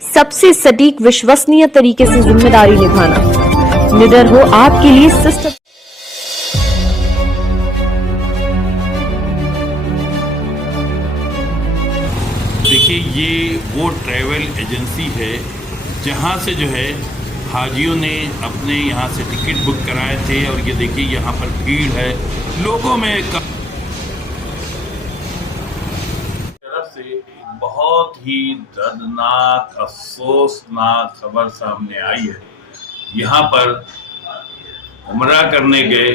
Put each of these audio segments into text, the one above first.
सबसे सटीक विश्वसनीय तरीके से जिम्मेदारी निभाना। निडर हो आपके लिए सिस्टम। देखिए, ये वो ट्रैवल एजेंसी है जहाँ से जो है हाजियों ने अपने यहाँ से टिकट बुक कराए थे। और ये देखिए यहाँ पर भीड़ है, लोगों में तरफ से बहुत ही दर्दनाक अफसोसनाक खबर सामने आई है। यहाँ पर उम्रा करने गए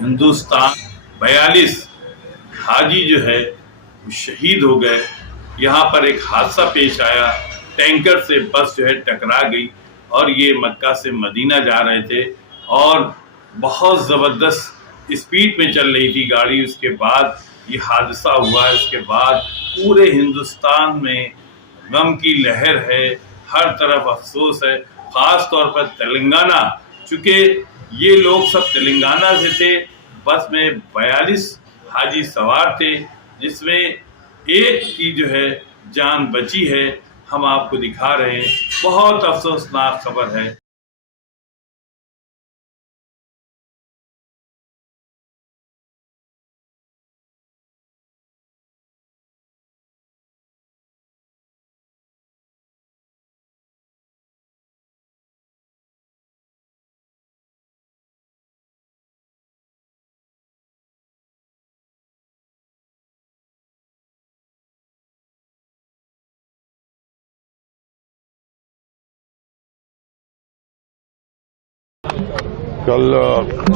हिंदुस्तान 42 हाजी जो है शहीद हो गए। यहाँ पर एक हादसा पेश आया, टैंकर से बस जो है टकरा गई और ये मक्का से मदीना जा रहे थे और बहुत ज़बरदस्त स्पीड में चल रही थी गाड़ी। उसके बाद ये हादसा हुआ। इसके बाद पूरे हिंदुस्तान में गम की लहर है, हर तरफ अफसोस है, ख़ास तौर पर तेलंगाना, चूँकि ये लोग सब तेलंगाना से थे। बस में 42 हाजी सवार थे, जिसमें एक की जो है जान बची है। हम आपको दिखा रहे हैं, बहुत अफसोसनाक खबर है। कल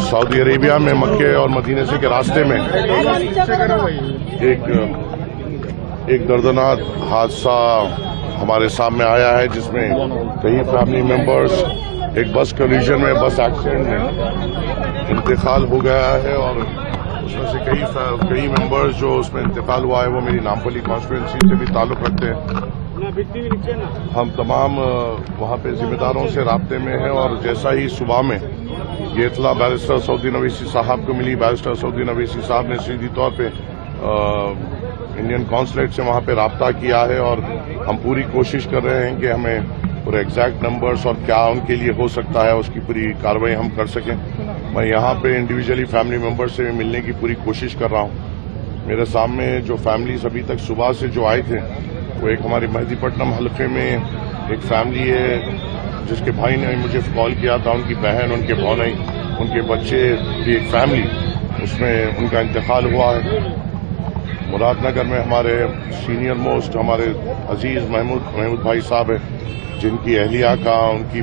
सऊदी अरेबिया में मक्के और मदीने से के रास्ते में एक दर्दनाक हादसा हमारे सामने आया है, जिसमें कई फैमिली मेंबर्स एक बस कोलिजन में, बस एक्सीडेंट में इंतकाल हो गया है। और उसमें से कई मेंबर्स जो उसमें इंतकाल हुआ है वो मेरी नामपल्ली कॉन्स्टिट्यूंसी से भी ताल्लुक़ रखते हैं। हम तमाम वहाँ पे जिम्मेदारों से राब्ते में हैं और जैसा ही सुबह में ये इतला बैरिस्टर सऊदीन अवैसी साहब को मिली, बैरिस्टर सऊदीन अवैसी साहब ने सीधी तौर पे इंडियन कॉन्सुलेट से वहाँ पे राब्ता किया है और हम पूरी कोशिश कर रहे हैं कि हमें पूरे एग्जैक्ट नंबर्स और क्या उनके लिए हो सकता है उसकी पूरी कार्रवाई हम कर सकें। मैं यहाँ पे इंडिविजुअली फैमिली मेंबर से मिलने की पूरी कोशिश कर रहा हूँ। मेरे सामने जो फैमिलीज अभी तक सुबह से जो आए थे, वो एक हमारी मेहदीपट्टनम हल्के में एक फैमिली है जिसके भाई ने मुझे कॉल किया था, उनकी बहन, उनके भौनाई, उनके बच्चे की एक फैमिली, उसमें उनका इंतकाल हुआ है। मुरादनगर में हमारे सीनियर मोस्ट हमारे अजीज महमूद भाई साहब है, जिनकी अहलिया का, उनकी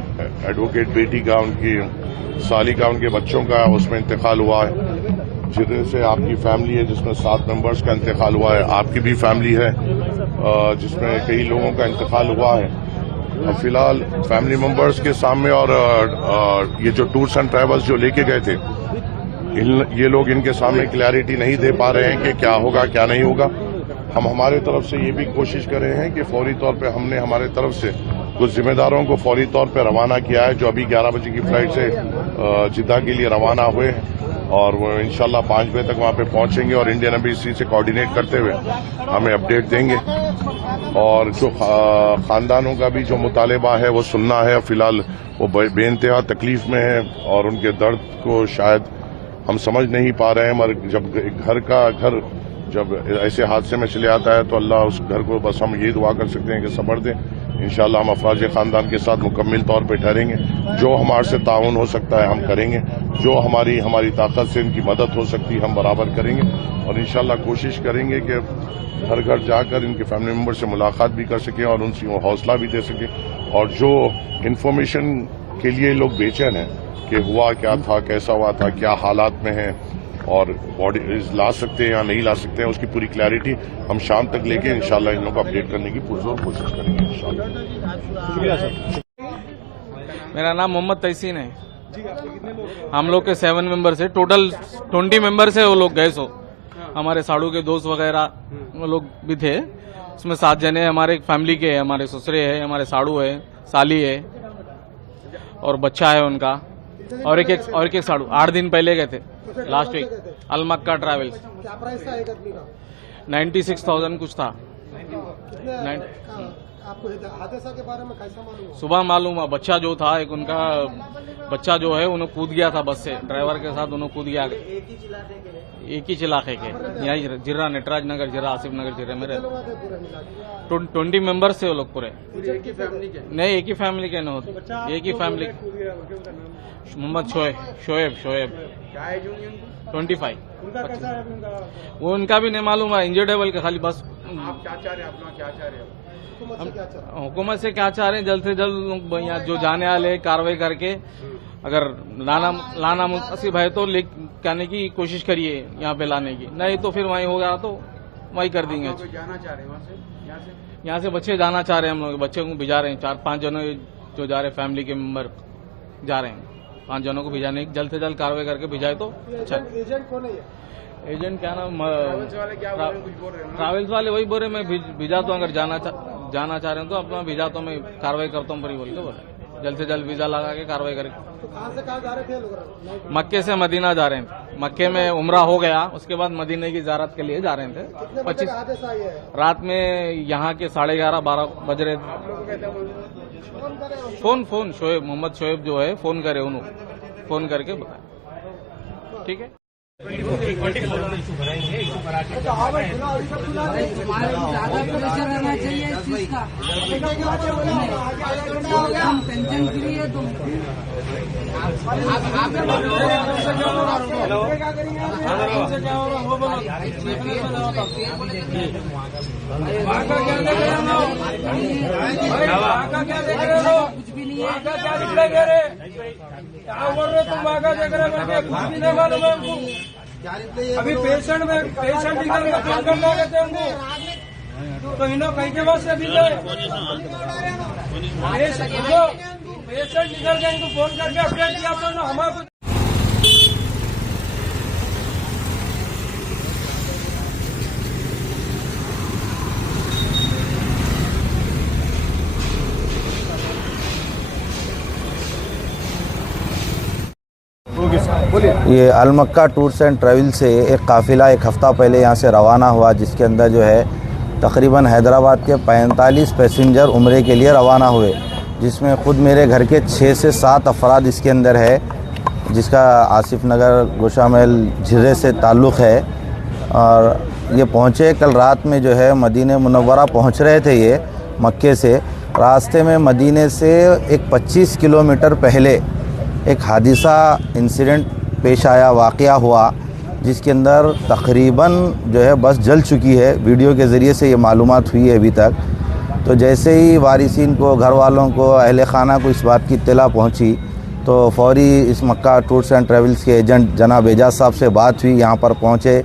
एडवोकेट बेटी का, उनकी साली का, उनके बच्चों का उसमें इंतकाल हुआ है। जितने से आपकी फैमिली है जिसमें 7 मेंबर्स का इंतकाल हुआ है, आपकी भी फैमिली है जिसमें कई लोगों का इंतकाल हुआ है। फिलहाल फैमिली मेंबर्स के सामने और ये जो टूर्स एंड ट्रैवल्स जो लेके गए थे, ये लोग इनके सामने क्लैरिटी नहीं दे पा रहे हैं कि क्या होगा क्या नहीं होगा। हम हमारे तरफ से ये भी कोशिश कर रहे हैं कि फौरी तौर पे हमने हमारे तरफ से कुछ जिम्मेदारों को फौरी तौर पे रवाना किया है, जो अभी 11 बजे की फ्लाइट से जिद्दा के लिए रवाना हुए हैं और वो इंशाल्लाह 5 बजे तक वहाँ पे पहुंचेंगे और इंडियन एम्बेसी से कोऑर्डिनेट करते हुए हमें अपडेट देंगे। और जो खानदानों का भी जो मुतालबा है वो सुनना है। फिलहाल वो बेइंतहा तकलीफ में है और उनके दर्द को शायद हम समझ नहीं पा रहे हैं, मगर जब घर जब ऐसे हादसे में चले आता है तो अल्लाह उस घर को बस हम ये दुआ कर सकते हैं कि सब्र दें। इंशाल्लाह हम अफराज खानदान के साथ मुकम्मल तौर पे ठहरेंगे। जो हमारे से ताउन हो सकता है हम करेंगे, जो हमारी ताकत से इनकी मदद हो सकती है हम बराबर करेंगे और इंशाल्लाह कोशिश करेंगे कि घर घर जाकर इनके फैमिली मेंबर से मुलाकात भी कर सकें और उनसे हौसला भी दे सकें। और जो इन्फॉर्मेशन के लिए लोग बेचैन हैं कि हुआ क्या था, कैसा हुआ था, क्या हालात में है और बॉडी ला सकते हैं या नहीं ला सकते हैं, उसकी पूरी क्लैरिटी हम शाम तक लेके इंशाल्लाह इन लोगों को अपडेट करने की पुरजोर कोशिश करेंगे इंशाल्लाह। मेरा नाम मोहम्मद तहसीन है। हम लोग के 7 मेंबर्स है, टोटल 20 मेंबर्स है। वो लोग गए सो हमारे साड़ू के दोस्त वगैरह वो लोग भी थे। उसमें 7 जने हमारे फैमिली के हैं, हमारे ससुरे हैं, हमारे साड़ू है, साली है और बच्चा है उनका और एक साड़ू 8 दिन पहले गए थे लास्ट वीक अल मक्का ट्रैवल्स। 96,000 कुछ था। आपको हादसा के बारे में कैसा मालूम हुआ? सुबह मालूम हुआ, बच्चा जो था एक उनका बच्चा जो है उन्हें कूद गया था बस से, ड्राइवर के साथ उन्हें कूद गया। एक ही इलाके के यही जिरा नटराज नगर जिरा आसिफ नगर जिरे में रहते। 20 मेंबर्स थे वो लोग पूरे। एक ही फैमिली के? नहीं, एक ही फैमिली के न होते, एक ही फैमिली। मोहम्मद शोएब क्या एज होंगी उनकी? 25। उनका कैसा है? वो उनका भी नहीं मालूम है, इंजर्ड है बल्कि खाली बस। आप क्या चाह रहे हैं? आप लोग क्या चाह रहे हैं? हुकूमत से क्या चाह रहे हैं, जल्द से जल्द यहाँ जो जाने वाले कार्रवाई करके अगर लाना मुनासिब है तो कहने की कोशिश करिए यहाँ पे लाने की, नहीं तो फिर वहीं होगा तो वहीं कर देंगे। जाना चाह रहे हैं वहाँ से? यहाँ से बच्चे जाना चाह रहे हैं, हम लोग बच्चे को भिजा रहे हैं। 4-5 जनों जो जा रहे हैं, फैमिली के मेंबर जा रहे हैं। 5 जनों को भिजाने की जल्द से जल्द कार्रवाई करके भिजाए तो अच्छा। एजेंट कौन है? एजेंट क्या नाम? ट्रैवल्स वाले क्या बोल रहे हैं? कुछ बोल रहे हैं? ट्रैवल्स वाले वही बोल रहे मैं भिजा तो, अगर जाना चाह रहे हैं तो अपना भिजा तो मैं कार्रवाई करता हूँ पूरी बोल के बोले। जल्द से जल्द वीजा लगा के कार्रवाई करके। तो कहाँ से कहाँ जा रहे थे लोग? मक्के से मदीना जा रहे थे। मक्के में उम्रा हो गया, उसके बाद मदीने की ज़ियारत के लिए जा रहे थे। 25 हादसा ये है? रात में यहाँ के 11:30-12 बज रहे थे। फोन शोएब, मोहम्मद शोएब जो है फोन करे, उन्होंने फोन करके बताया। ठीक है। ज्यादा प्रेशर रहना चाहिए इस चीज का। हम टेंशन फ्री है तुम। कुछ भी नहीं है। अभी पेशेंट निकल के फोन करना कहते हमको, तो इन्हों कहीं के पास से अभी पेशेंट निकल के इनको फोन करके अपडेट किया तो हमारे ये अलमक्का टूर्स एंड ट्रैवल से एक काफ़िला एक हफ़्ता पहले यहाँ से रवाना हुआ, जिसके अंदर जो है तकरीबन हैदराबाद के 45 पैसेंजर उम्रे के लिए रवाना हुए, जिसमें ख़ुद मेरे घर के 6 से 7 अफराद इसके अंदर है, जिसका आसिफ नगर गोशामेल झिरे से ताल्लुक़ है। और ये पहुँचे कल रात में जो है मदीने मुनव्वरा पहुँच रहे थे ये मक्के से। रास्ते में मदीने से एक 25 किलोमीटर पहले एक हादिसा इंसिडेंट पेश आया, वाक़या हुआ, जिसके अंदर तकरीबन जो है बस जल चुकी है। वीडियो के ज़रिए से ये मालूमात हुई है अभी तक। तो जैसे ही वारिसीन को, घर वालों को, अहले खाना को इस बात की इत्तला पहुंची तो फ़ौरी इस मक्का टूर्स एंड ट्रैवल्स के एजेंट जनाब एजाज साहब से बात हुई, यहाँ पर पहुँचे।